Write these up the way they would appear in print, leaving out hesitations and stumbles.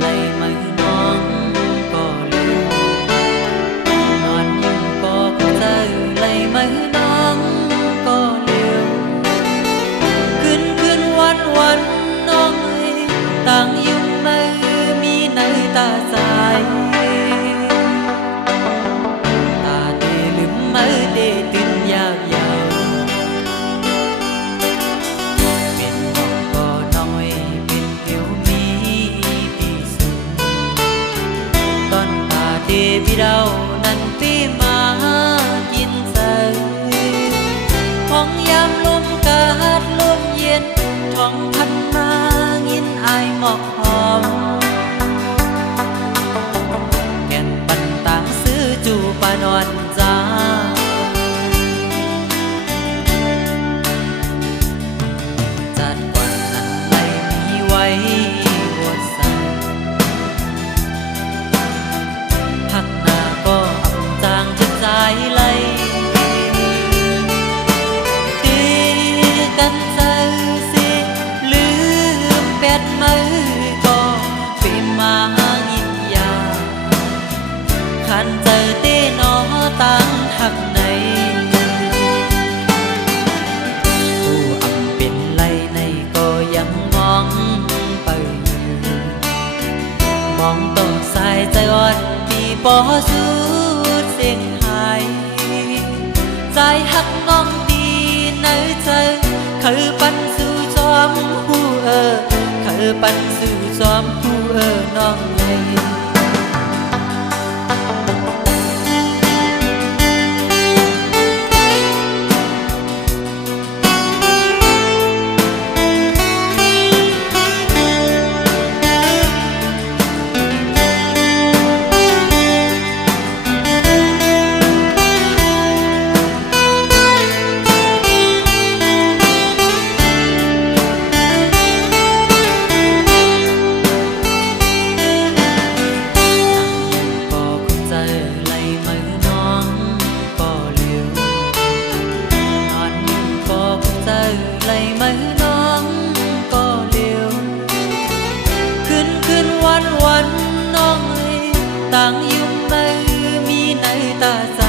lấy mấy nón có liều non nhưng có giờ lấy mấy nón có liềuขึ้นขึ้นวันวันน้องเอ้ยต่างยุ่งไม่มีในตาใจตาเดลืมไม่เดตื่นยากยาวพี่เรานั้นพี่มากินใส่ห้องยามลมกาดลมเย็นท้องพันมางินอายหมอกหอมแก่นปันต่างซื้อจูปานอนจ้าจัดวันนั้นไม่มีไว้สายไหลตีกันเจอสิลืมแปดมือก็ไปมายินยาขันเจอเต้นอตั้งหักในผู้อำเป็นไรในก็ยังมองไปมองต้นสายใจอ่อนปีปอสูดเสียงใจหักน้องดีในใจคือปันสู่จอมผู้คือปันสู่จอมผู้น้องไงlấy mấy nón có liềuขึ้นขึ้นวันวันน้องเอ้ยต่างยุ่งไม่มีในตาใจ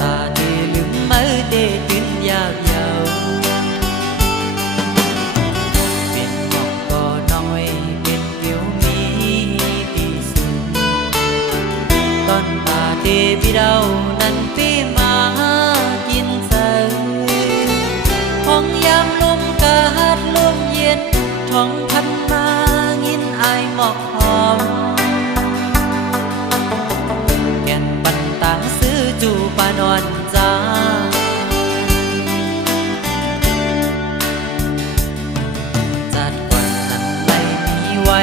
ตาเดลืมไม่เดตื่นยากยาวเป็นหมอกก็น้อยเป็นผิวมีปีสูงตอนตาเดพี่เรานั้นพี่มาห้องยามลมกาดลมเย็นท้องพันมางินอายหมอกหอมแก่นปันต่างซื้อจูปานอนจ้าจัดวันนั้นไม่มีไว้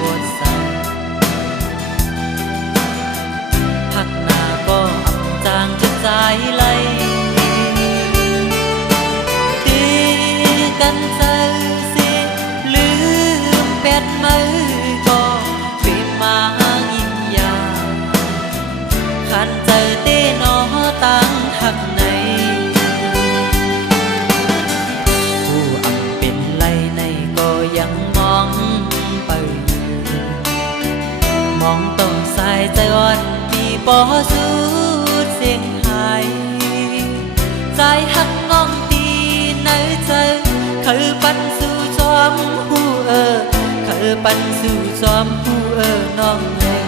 วดใส่พักหน้าก็อับจางจนใจไหลกันเจอสิลืมแปดมือก็ไปมายินยาขันเจอเต้นอตั้งหักในผู้อำเป็นไรในก็ยังมองไปมองต้นสายใจอ่อนปีปอสูดเสียงหายใจหักงองตีในใจคือปันสู่จอมผู้คือปันสู่จอมผู้น้องเอ๋